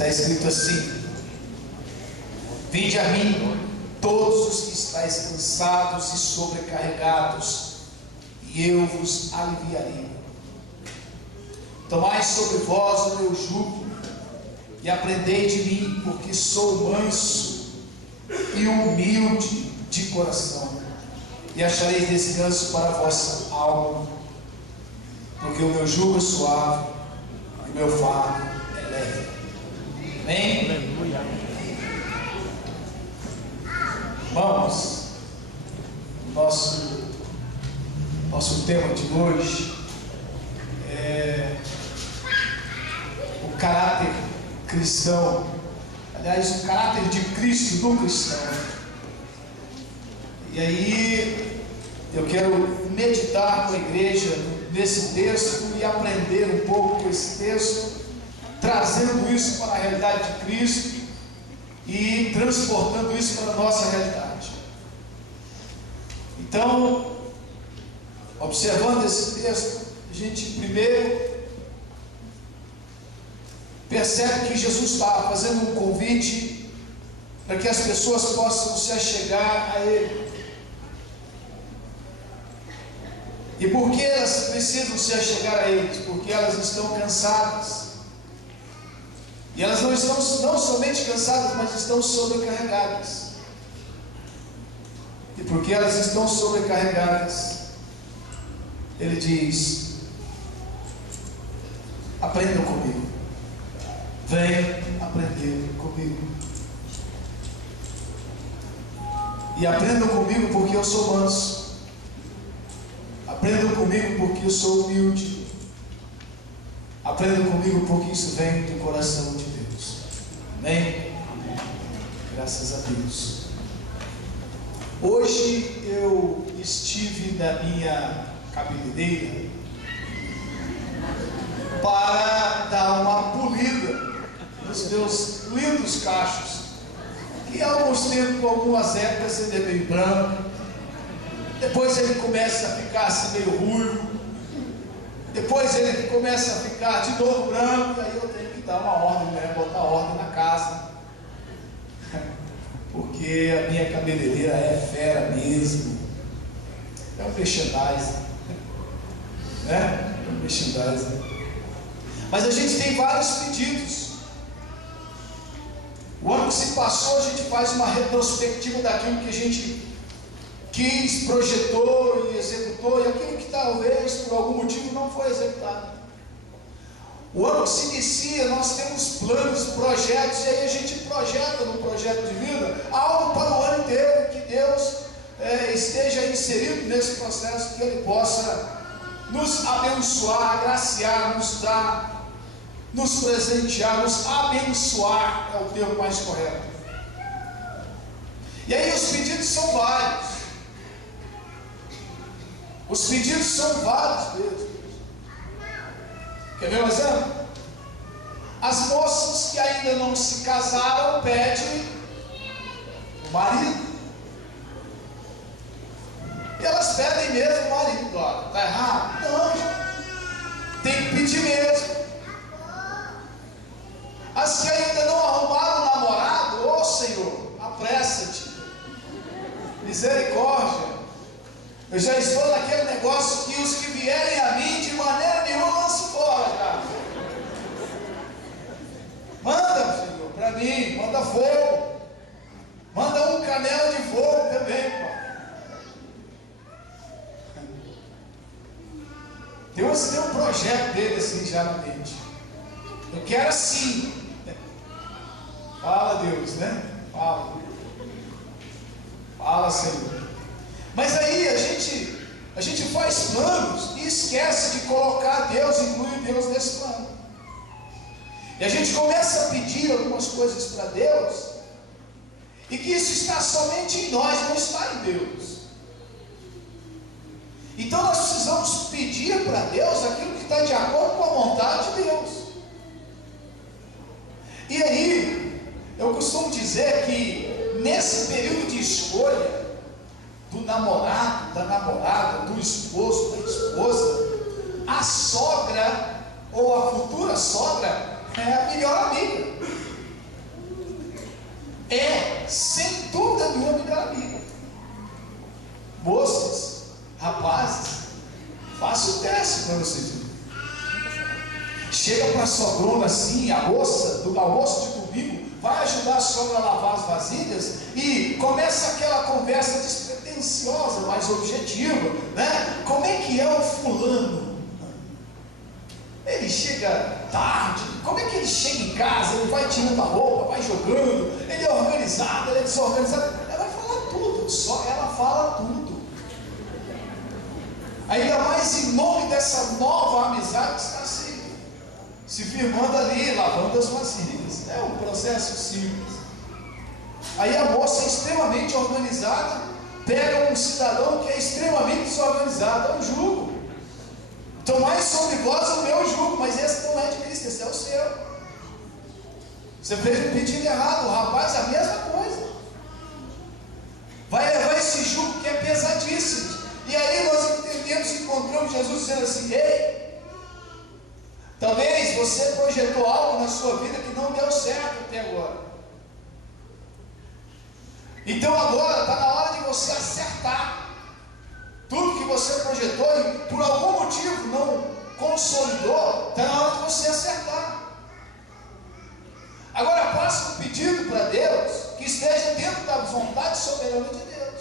Está escrito assim: vinde a mim, todos os que estáis cansados e sobrecarregados, e eu vos aliviarei. Tomai sobre vós o meu jugo, e aprendei de mim, porque sou manso e humilde de coração, e achareis descanso para a vossa alma, porque o meu jugo é suave e o meu fardo é leve. Amém? Aleluia. Vamos, nosso tema de hoje é o caráter cristão, aliás, o caráter de Cristo do cristão. E aí eu quero meditar com a igreja nesse texto e aprender um pouco com esse texto, trazendo isso para a realidade de Cristo e transportando isso para a nossa realidade. Então, observando esse texto, a gente primeiro percebe que Jesus estava fazendo um convite para que as pessoas possam se achegar a Ele. E por que elas precisam se achegar a Ele? Porque elas estão cansadas. E elas não estão não somente cansadas, mas estão sobrecarregadas. E porque elas estão sobrecarregadas, Ele diz: aprendam comigo. Venham aprender comigo. E aprendam comigo porque eu sou manso. Aprendam comigo porque eu sou humilde. Aprendam comigo porque isso vem do coração de Deus. Amém? Amém. Graças a Deus. Hoje eu estive na minha cabeleireira para dar uma polida nos meus lindos cachos, que há alguns tempos, algumas épocas ele é meio branco, depois ele começa a ficar assim meio ruivo, depois ele começa a ficar de novo branco, aí eu tenho que dar uma ordem, né? Botar ordem na casa, porque a minha cabeleireira é fera mesmo, é um merchandising, né? É um merchandising. Mas a gente tem vários pedidos. O ano que se passou, a gente faz uma retrospectiva daquilo que a gente quis, projetou e executou, e aquilo que talvez por algum motivo não foi executado. O ano que se inicia, nós temos planos, projetos, e aí a gente projeta no projeto de vida algo para o ano inteiro, que Deus esteja inserido nesse processo, que Ele possa nos abençoar, agraciar, nos dar, nos presentear, nos abençoar, é o termo mais correto. E aí os pedidos são vários. Os pedidos são vários mesmo. Quer ver um exemplo? As moças que ainda não se casaram pedem o marido. E elas pedem mesmo o marido. Está errado? Não. Tem que pedir mesmo. As que ainda não arrumaram o namorado, ô Senhor, apressa-te. Misericórdia. Eu já estou naquele negócio que os que vierem a mim de maneira nenhuma lançam fora, cara. Manda, Senhor, para mim, manda fogo. Manda um canela de fogo também, pai. Deus tem um projeto dele assim já na mente. Eu quero assim. Fala, Deus, né? Fala. Fala, Senhor. Mas aí a gente faz planos e esquece de colocar Deus, incluir Deus nesse plano. E a gente começa a pedir algumas coisas para Deus, e que isso está somente em nós, não está em Deus. Então nós precisamos pedir para Deus aquilo que está de acordo com a vontade de Deus. E aí, eu costumo dizer que nesse período de escolha do namorado, da namorada, do esposo, da esposa, a sogra ou a futura sogra é a melhor amiga. sem dúvida nenhuma, melhor amigo. Moças, rapazes, faça o teste para vocês verem. Chega para a sogrona assim, a moça do almoço de domingo, vai ajudar a sogra a lavar as vasilhas e começa aquela conversa despretensiosa, mais objetiva, né? Como é que é o fulano? Ele chega tarde, como é que ele chega em casa? Ele vai tirando a roupa, vai jogando, ele é organizado, ele é desorganizado. Ela vai falar tudo, só ela fala tudo. Ainda mais em nome dessa nova amizade que está se firmando ali, lavando as vasilhas. É um processo simples. Aí a moça é extremamente organizada, pega um cidadão que é extremamente desorganizado, é um jugo. Tomai sobre vós o meu jugo, mas esse não é de Cristo, esse é o seu. Você fez um pedido errado, o rapaz, a mesma coisa. Vai levar esse jugo que é pesadíssimo. E aí nós entendemos, encontramos Jesus dizendo assim: ei, talvez você projetou algo na sua vida que não deu certo até agora. Então agora está na hora de você acertar. Tudo que você projetou e por algum motivo não consolidou, está na hora de você acertar. Agora faça um pedido para Deus que esteja dentro da vontade soberana de Deus.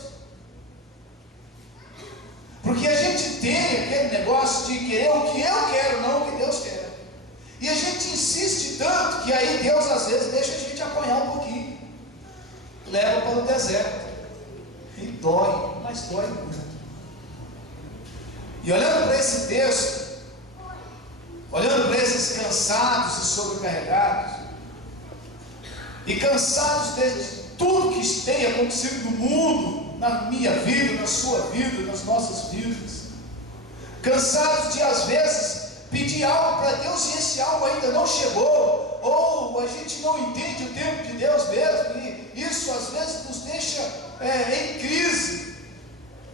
Porque a gente tem aquele negócio de querer o que eu quero, não o que Deus quer. E a gente insiste tanto que aí Deus às vezes deixa a gente apanhar um pouquinho. Leva para o deserto. E dói, mas dói muito. E olhando para esse texto, olhando para esses cansados e sobrecarregados, e cansados de tudo que tem acontecido no mundo, na minha vida, na sua vida, nas nossas vidas, cansados de às vezes pedir algo para Deus e esse algo ainda não chegou, ou a gente não entende o tempo de Deus mesmo, e isso às vezes nos deixa em crise.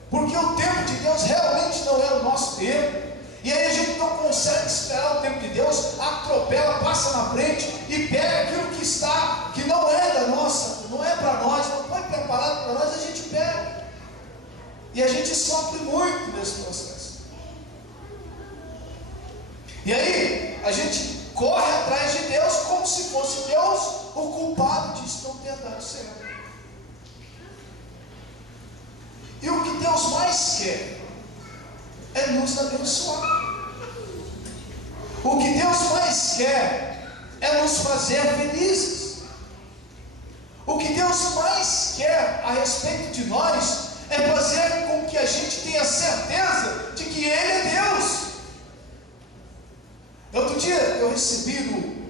Porque o tempo de Deus realmente não é o nosso tempo. E aí a gente não consegue esperar o tempo de Deus, atropela, passa na frente e pega aquilo que está, que não é da nossa, não é para nós, não foi preparado para nós, a gente pega. E a gente sofre muito nesse processo. E aí a gente corre atrás de Deus como se fosse Deus o culpado disso não ter dado certo. E o que Deus mais quer é nos abençoar. O que Deus mais quer é nos fazer felizes. O que Deus mais quer a respeito de nós é fazer com que a gente tenha certeza de que Ele é Deus. Outro dia eu recebi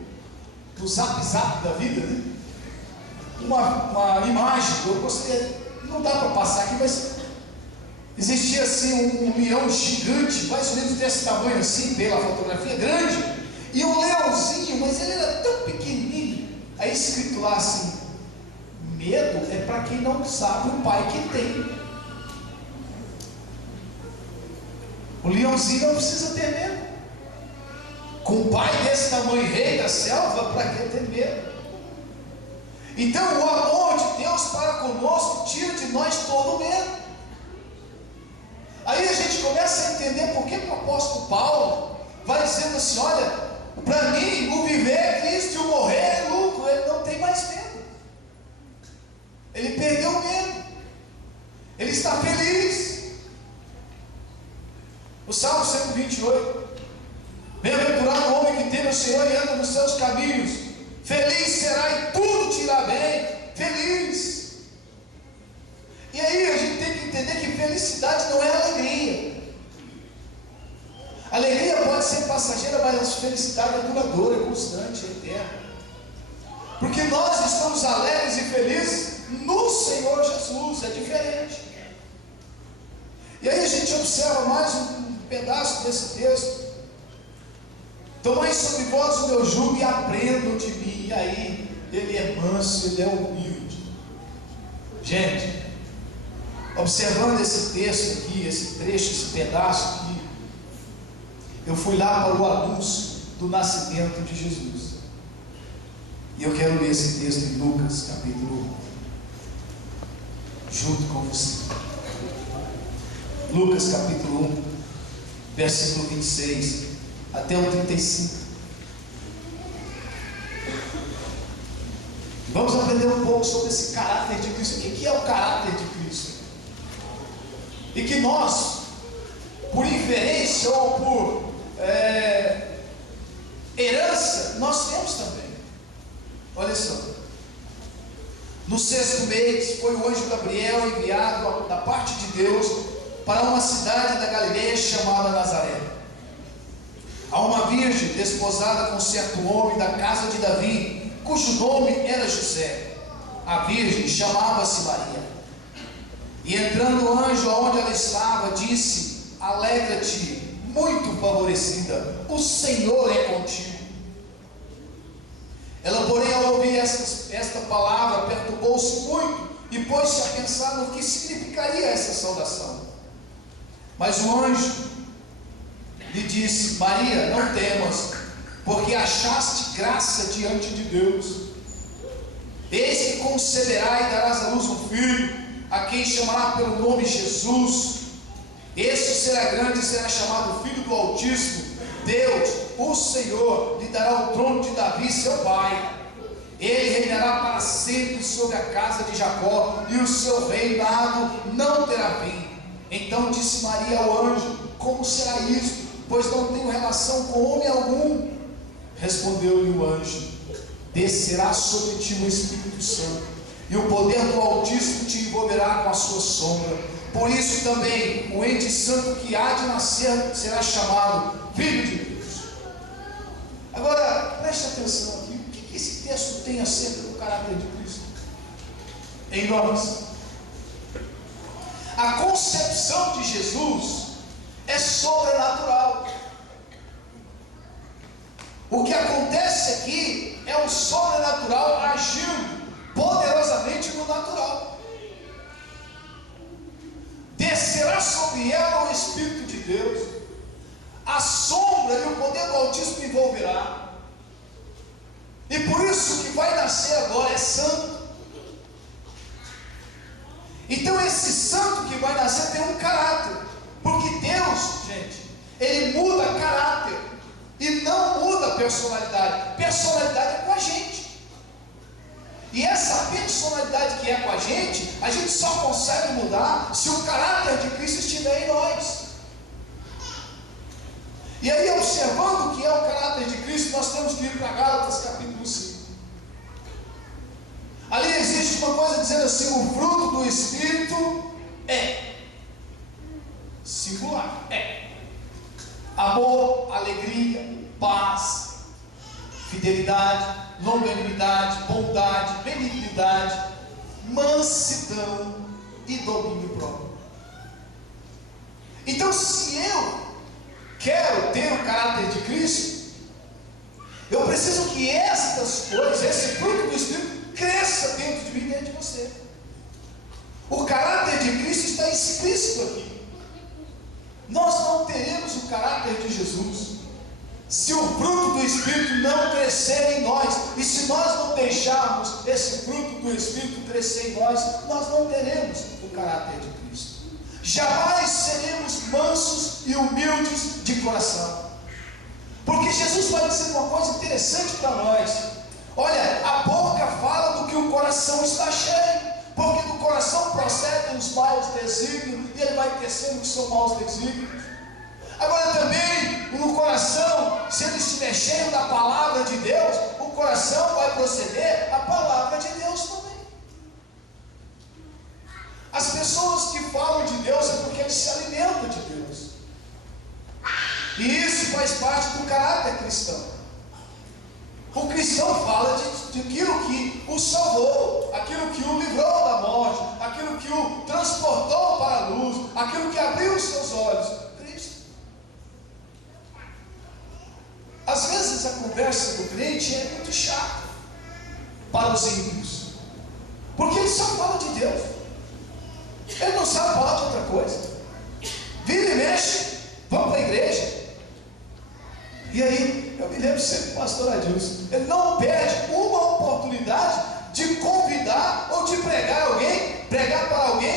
no Zap da vida, né, uma imagem. Eu gostaria, não dá para passar aqui, mas existia assim um leão gigante, mais ou menos desse tamanho assim, pela fotografia, grande, e um leãozinho, mas ele era tão pequenininho. Aí escrito lá assim: medo é para quem não sabe o pai que tem. O leãozinho não precisa ter medo. Com um pai desse tamanho, rei da selva, para que ter medo? Então o amor de Deus para conosco tira de nós todo o medo. Aí a gente começa a entender por que o apóstolo Paulo vai dizendo assim: olha, para mim o viver é Cristo e o morrer é lucro. Ele não tem mais medo, ele perdeu o medo, ele está feliz. O Salmo 128: bem-aventurado o homem que teme o Senhor e anda nos seus caminhos, feliz será e tudo te irá bem. Feliz. E aí a gente tem que entender que felicidade não é alegria. Alegria pode ser passageira, mas a felicidade é duradoura, é constante, é eterna. Porque nós estamos alegres e felizes no Senhor Jesus, é diferente. E aí a gente observa mais um pedaço desse texto: tomai sobre vós o meu jugo e aprendam de mim. E aí ele é manso, ele é humilde. Gente, observando esse texto aqui, esse trecho, esse pedaço aqui, eu fui lá para o anúncio do nascimento de Jesus. E eu quero ler esse texto em Lucas capítulo junto com você. Lucas capítulo 1, versículo 26 até o 35. Vamos aprender um pouco sobre esse caráter de Cristo. O que é o caráter de Cristo? E que nós, por inferência ou por herança, nós temos também. Olha só. No 6º mês, foi o anjo Gabriel enviado da parte de Deus para uma cidade da Galileia chamada Nazaré, a uma virgem desposada com certo homem da casa de Davi, cujo nome era José. A virgem chamava-se Maria. E entrando o anjo aonde ela estava, disse: alegra-te, muito favorecida, o Senhor é contigo. Ela, porém, ao ouvir esta palavra, perturbou-se muito e pôs-se a pensar no que significaria essa saudação. Mas o anjo lhe disse: Maria, não temas, porque achaste graça diante de Deus. Eis que conceberá e darás à luz um filho, a quem chamará pelo nome Jesus. Este será grande e será chamado Filho do Altíssimo. Deus, o Senhor, lhe dará o trono de Davi, seu pai. Ele reinará para sempre sobre a casa de Jacó, e o seu reinado não terá fim. Então disse Maria ao anjo: como será isto? Pois não tenho relação com homem algum. Respondeu-lhe o anjo: descerá sobre ti o Espírito Santo, e o poder do Altíssimo te envolverá com a sua sombra. Por isso também o ente santo que há de nascer será chamado Filho de Deus. Agora, preste atenção aqui. O que esse texto tem acerca do caráter de Cristo em nós? A concepção de Jesus é sobrenatural. O que acontece aqui é o sobrenatural agindo poderosamente no natural. Descerá sobre ela o Espírito de Deus, a sombra e o poder do Altíssimo envolverá, e por isso que vai nascer agora é santo. Então esse santo que vai nascer tem um caráter, porque Deus, gente, Ele muda caráter e não muda personalidade. Personalidade é com a gente. E essa personalidade que é com a gente só consegue mudar se o caráter de Cristo estiver em nós. E aí, observando o que é o caráter de Cristo, nós temos que ir para Gálatas capítulo 5. Ali existe uma coisa dizendo assim: o fruto do Espírito é singular, amor, alegria, paz, fidelidade, longanimidade, bondade, benignidade, mansidão e domínio próprio. Então, se eu quero ter o caráter de Cristo, eu preciso que estas coisas, esse fruto do Espírito, cresça dentro de mim e dentro de você. O caráter de Cristo está explícito aqui. Nós não teremos o caráter de Jesus se o fruto do Espírito não crescer em nós. E se nós não deixarmos esse fruto do Espírito crescer em nós, nós não teremos o caráter de Cristo. Jamais seremos mansos e humildes de coração. Porque Jesus vai dizer uma coisa interessante para nós: olha, a boca fala do que o coração está cheio, porque do coração procedem os maus desígnios, e ele vai crescendo que são maus desígnios. Agora também, no coração, se ele estiver cheio da palavra de Deus, o coração vai proceder a palavra de Deus também. As pessoas que falam de Deus é porque eles se alimentam de Deus, e isso faz parte do caráter cristão. O cristão fala de aquilo que o salvou, aquilo que o livrou da morte, aquilo que o transportou para a luz, aquilo que abriu os seus olhos, Cristo. Às vezes a conversa do crente é muito chata para os ímpios, porque ele só fala de Deus, ele não sabe falar de outra coisa. Vira e mexe, vamos para a igreja. E aí, eu me lembro sempre do pastor Adilson, ele não perde uma oportunidade de convidar ou de pregar para alguém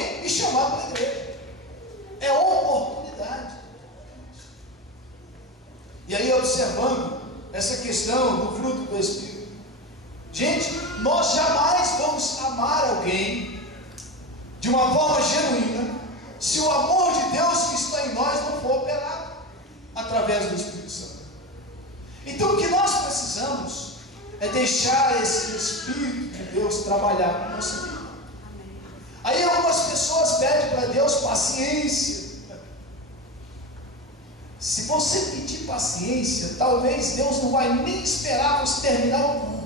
alguém de uma forma genuína se o amor de Deus que está em nós não for operado através do Espírito Santo. Então o que nós precisamos é deixar esse Espírito de Deus trabalhar na nossa vida. Aí algumas pessoas pedem para Deus paciência. Se você pedir paciência, talvez Deus não vai nem esperar você terminar o culto.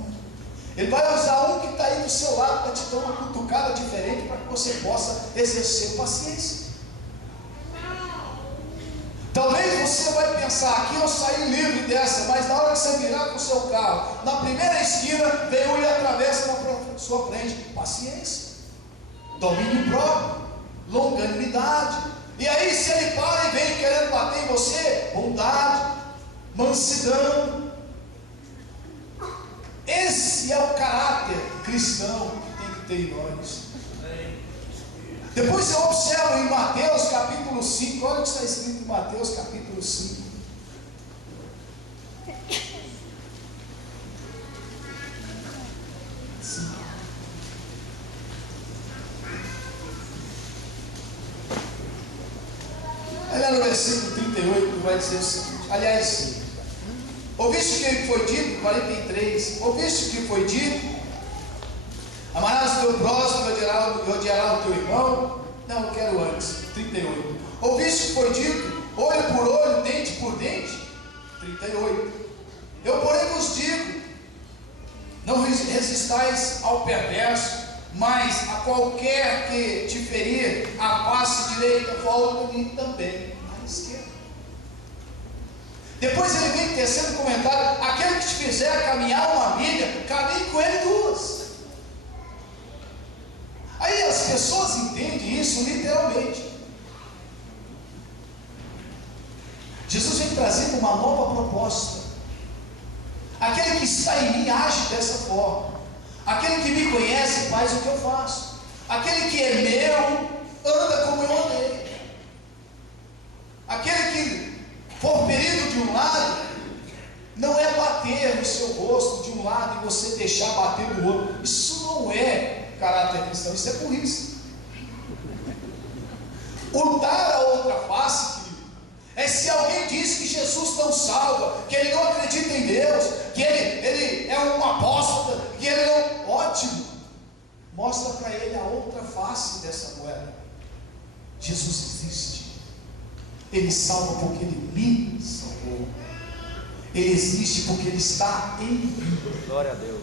Ele vai usar um que está aí do seu lado para te dar uma cutucada diferente, para que você possa exercer paciência. Talvez você vai pensar, aqui eu saí livre dessa, mas na hora que você virar com o seu carro, na primeira esquina, vem um e atravessa na sua frente. Paciência, domínio próprio, longanimidade. E aí se ele para e vem querendo bater em você, bondade, mansidão. Esse é o caráter cristão que tem que ter em nós. Depois eu observo em Mateus capítulo 5, olha o que está escrito em Mateus capítulo 5. Olha no versículo 38, vai dizer o seguinte, aliás, ouviste o que foi dito, 43, ouviste o que foi dito, amarás o teu próximo e odiarás o teu irmão. Não, eu quero antes, 38. Ouviste o que foi dito, olho por olho, dente por dente. 38. Eu porém vos digo, não resistais ao perverso, mas a qualquer que te ferir a face direita, volta-lhe também a esquerda. Depois ele vem terceiro comentário, aquele que te fizer caminhar uma milha, caminhe com ele duas. Aí as pessoas entendem isso literalmente. Jesus vem trazendo uma nova proposta. Aquele que está em mim age dessa forma. Aquele que me conhece faz o que eu faço. Aquele que é meu anda como eu andei. Aquele que for ferido de um lado, não é bater no seu rosto de um lado e você deixar bater no outro. Isso não é caráter cristão, isso é burrice. O dar a outra face, querido, é se alguém diz que Jesus não salva, que ele não acredita em Deus, que ele é um apóstata, que ele não... Ótimo! Mostra para ele a outra face dessa moeda. Jesus existe. Ele salva porque ele me salvou. Ele existe porque ele está em mim. Glória a Deus.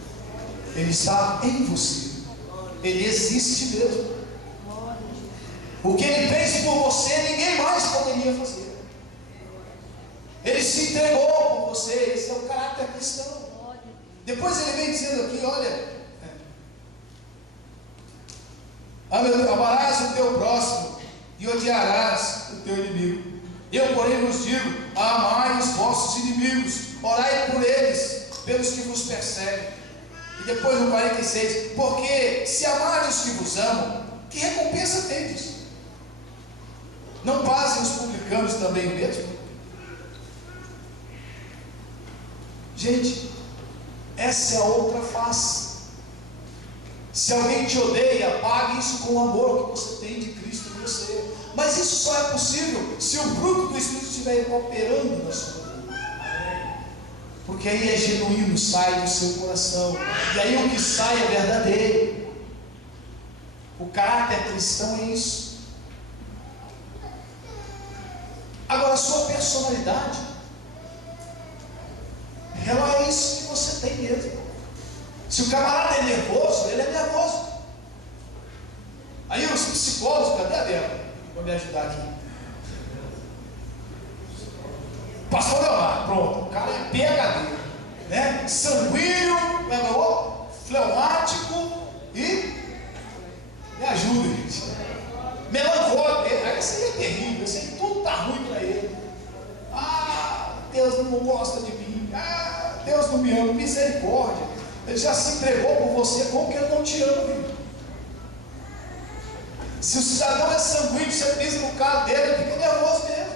Ele está em você. Ele existe mesmo. O que ele fez por você, ninguém mais poderia fazer. Ele se entregou por você. Esse é o caráter cristão. Depois ele vem dizendo aqui, olha, amarás o teu próximo e odiarás o teu inimigo. Eu, porém, vos digo, amai os vossos inimigos, orai por eles, pelos que vos perseguem. E depois no 46, porque se amarem os que vos amam, que recompensa tendes? Não fazem os publicanos também o mesmo? Gente, essa é a outra face. Se alguém te odeia, pague isso com o amor que você tem de Cristo em você. Mas isso só é possível se o fruto do Espírito estiver operando na sua vida. Porque aí é genuíno, sai do seu coração. E aí o que sai é verdadeiro. O caráter cristão é isso. Agora a sua personalidade, ela é isso que você tem mesmo. Se o camarada é nervoso, ele é nervoso. Aí os psicólogos, cadê a Débora? Vou me ajudar aqui. Pastor Leonardo, pronto, o cara é PhD, né? Sanguíneo, fleumático e me ajuda, gente. Melancólico, esse aí é terrível, esse aí tudo está ruim para ele. Ah, Deus não gosta de mim. Ah, Deus não me ama, misericórdia. Ele já se entregou por você, como que ele não te ama, filho? Se o cidadão é sanguíneo, você pisa no carro dele, ele fica nervoso mesmo.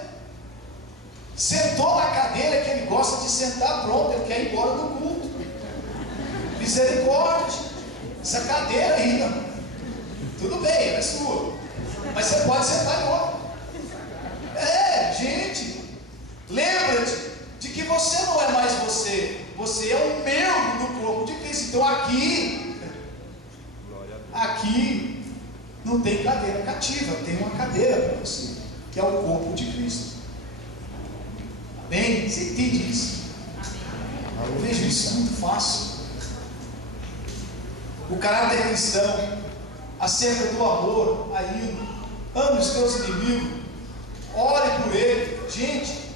Sentou na cadeira que ele gosta de sentar, pronto, ele quer ir embora do culto. Misericórdia, essa cadeira aí, não. sua, mas você pode sentar em outra. Gente, lembra-te de que você não é mais você, você é um membro do corpo de Cristo. Então aqui não tem cadeira cativa, tem uma cadeira para você, que é o corpo de Cristo. Amém? Você entende isso? Eu vejo isso muito fácil. O caráter cristão, acerca do amor, aí, ame os teus inimigos, ore por ele. Gente,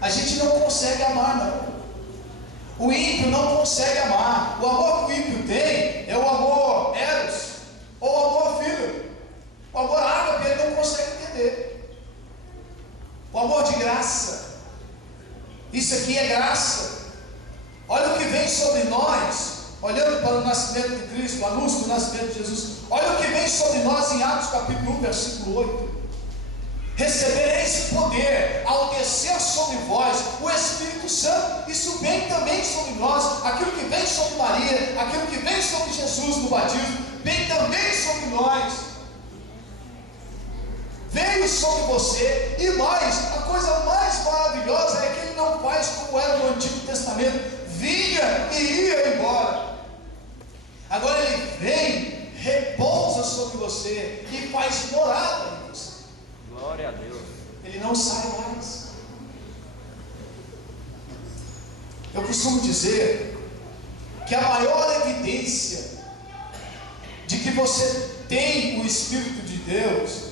a gente não consegue amar, não. O ímpio não consegue amar. O amor que o ímpio tem é o amor eros, ou o amor filho. O amor ágape ele não consegue entender. O amor de graça. Isso aqui é graça. Olha o que vem sobre nós, olhando para o nascimento de Cristo, o anúncio do nascimento de Jesus. Olha o que vem sobre nós em Atos capítulo 1, versículo 8. Recebereis poder ao descer sobre vós o Espírito Santo. Isso vem também sobre nós. Aquilo que vem sobre Maria, aquilo que vem sobre Jesus no batismo, vem também sobre nós. Veio sobre você. E mais, a coisa mais maravilhosa é que ele não faz como era no Antigo Testamento, vinha e ia embora. Agora ele vem, repousa sobre você e faz morada em você. Glória a Deus. Ele não sai mais. Eu costumo dizer que a maior evidência de que você tem o Espírito de Deus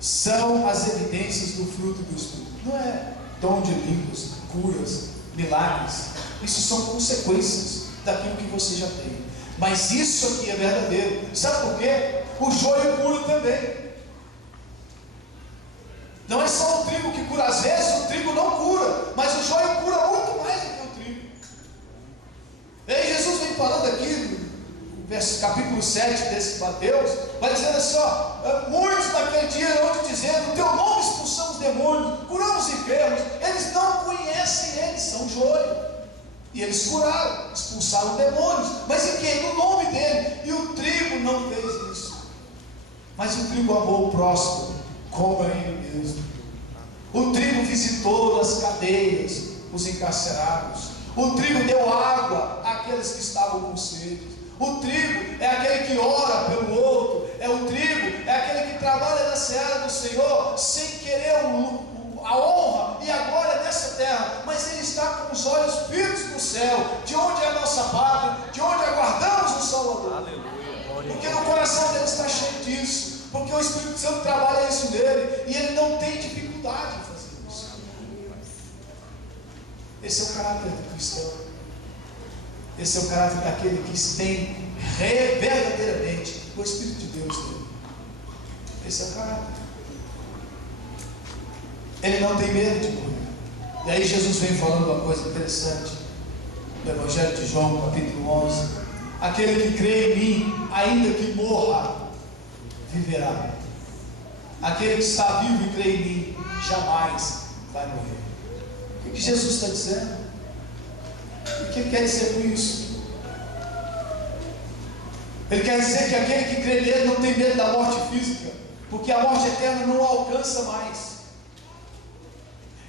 são as evidências do fruto do Espírito. Não é dom de línguas, curas, milagres. Isso são consequências daquilo que você já tem. Mas isso aqui é verdadeiro. Sabe por quê? O joio cura também. Não é só o trigo que cura. Às vezes o trigo não cura, mas o joio cura muito mais do que o trigo. E aí Jesus vem falando aqui no capítulo 7 desse Mateus, vai dizendo assim, muitos naquele dia vão te dizendo, teu nome expulsamos demônios, curamos enfermos. Eles não conhecem eles, são joio. E eles curaram, expulsaram demônios. Mas em quem? No nome dele. E o trigo não fez isso. Mas o trigo amou o próximo como a ele mesmo. O trigo visitou nas cadeias os encarcerados. O trigo deu água àqueles que estavam com sede. O trigo é aquele que ora pelo outro. O trigo é aquele que trabalha na seara do Senhor sem querer a honra e a glória dessa terra, mas ele está com os olhos fitos no céu, de onde é a nossa pátria, de onde aguardamos o Salvador. Aleluia. Porque no coração dele está cheio disso, porque o Espírito Santo trabalha isso nele, e ele não tem dificuldade em fazer isso. Esse é o caráter do cristão. Esse é o caráter daquele que tem verdadeiramente o Espírito de Deus nele. Esse é o caráter. Ele não tem medo de morrer. E aí Jesus vem falando uma coisa interessante no Evangelho de João, capítulo 11. Aquele que crê em mim, ainda que morra, viverá. Aquele que está vivo e crê em mim, jamais vai morrer. O que Jesus está dizendo? O que ele quer dizer com isso? Ele quer dizer que aquele que crê nele não tem medo da morte física, porque a morte eterna não o alcança mais.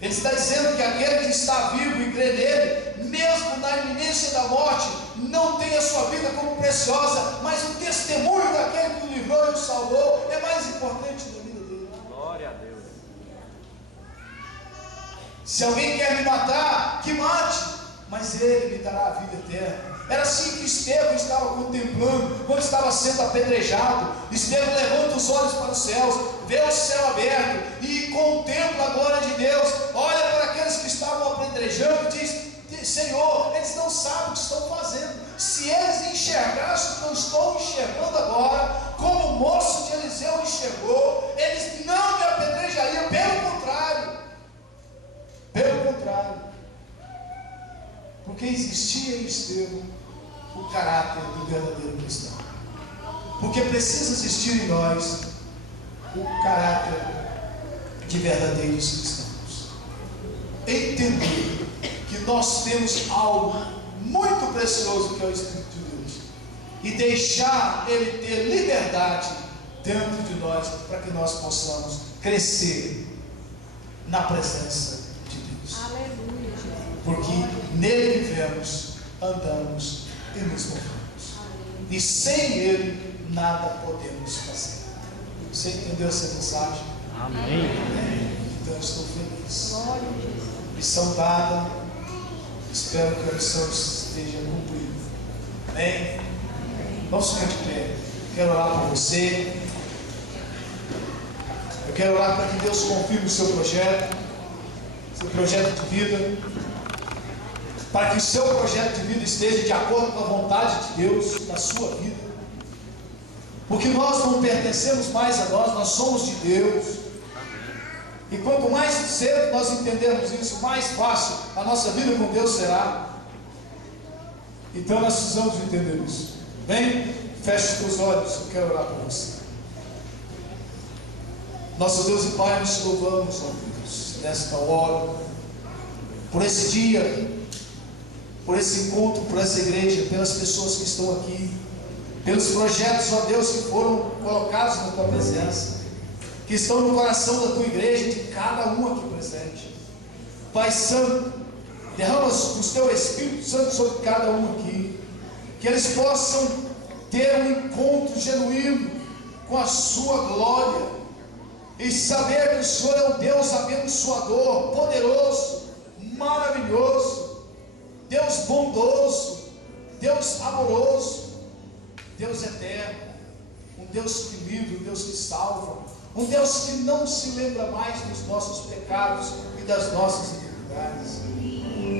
Ele está dizendo que aquele que está vivo e crê nele, mesmo na iminência da morte, não tem a sua vida como preciosa, mas o testemunho daquele que o livrou e o salvou é mais importante na vida dele. Glória a Deus. Se alguém quer me matar, que mate, mas ele me dará a vida eterna. Era assim que Estevão estava contemplando, quando estava sendo apedrejado. Estevão levanta os olhos para os céus, vê o céu aberto e contempla a glória de Deus. Olha para aqueles que estavam apedrejando e diz: Senhor, eles não sabem o que estão fazendo. Se eles enxergassem o que eu estou enxergando agora, como o moço de Eliseu enxergou, eles não me apedrejariam. Pelo contrário, porque existia em Estevão o caráter do verdadeiro cristão. Porque precisa existir em nós o caráter de verdadeiros cristãos. Entender que nós temos algo muito precioso, que é o Espírito de Deus. e deixar Ele ter liberdade dentro de nós, para que nós possamos crescer na presença de Deus. Aleluia. Porque nele vivemos, andamos e nos movemos. E sem Ele nada podemos fazer. Você entendeu essa mensagem? Amém. Então eu estou feliz. Glória a Jesus. Missão dada. Espero que a missão esteja cumprida. Amém? Vamos ficar de pé. Quero orar por você. Eu quero orar para que Deus confirme o seu projeto de vida, para que o seu projeto de vida esteja de acordo com a vontade de Deus na sua vida, porque nós não pertencemos mais a nós somos de Deus. E quanto mais cedo nós entendermos isso, mais fácil a nossa vida com Deus será. Então nós precisamos entender isso. Bem, feche os teus olhos, eu quero orar por você. Nosso Deus e Pai, nos louvamos, ó Deus, nesta hora, por esse dia, por esse encontro, por essa igreja, pelas pessoas que estão aqui, pelos projetos, ó Deus, que foram colocados na Tua presença, que estão no coração da Tua igreja, de cada um aqui presente. Pai Santo, derrama o Teu Espírito Santo sobre cada um aqui, que eles possam ter um encontro genuíno com a Sua glória, e saber que o Senhor é um Deus abençoador, poderoso, maravilhoso, Deus bondoso, Deus amoroso, Deus eterno, um Deus que livra, um Deus que salva, um Deus que não se lembra mais dos nossos pecados e das nossas iniquidades,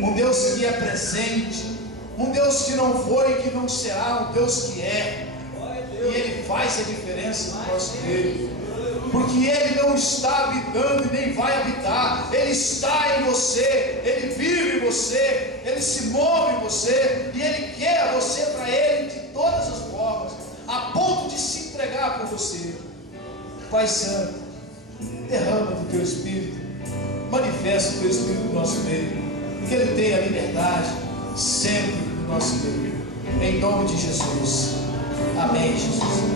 um Deus que é presente, um Deus que não foi e que não será, um Deus que é, e Ele faz a diferença no nosso meio. Porque Ele não está habitando e nem vai habitar, Ele está em você, Ele vive em você, Ele se move em você, e Ele quer você para Ele de todas as formas, a ponto de se entregar por você. Pai Santo, derrama do Teu Espírito, manifesta o Teu Espírito no nosso meio, que Ele tenha liberdade sempre no nosso meio, em nome de Jesus. Amém, Jesus.